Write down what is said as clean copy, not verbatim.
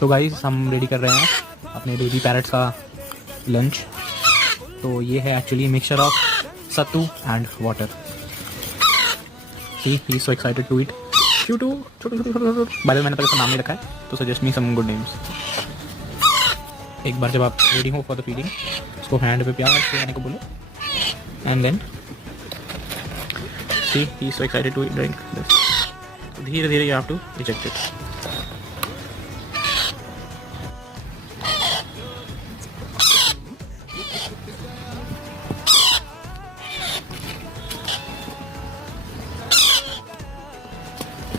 तो गाइस हम रेडी कर रहे हैं अपने बेबी पैरट्स का लंच। तो ये है actually mixture of sattu and water. He is so excited to eat. Chhotu Chhotu Chhotu Chhotu. By the way मैंने तो इसका नाम नहीं रखा है, तो suggest me some good names. एक बार जब आप रेडी हो फॉर द फीडिंग, उसको हैंड पे प्यार से आने को बोलो and then see he is so excited to drink this. धीरे धीरे you have to reject it.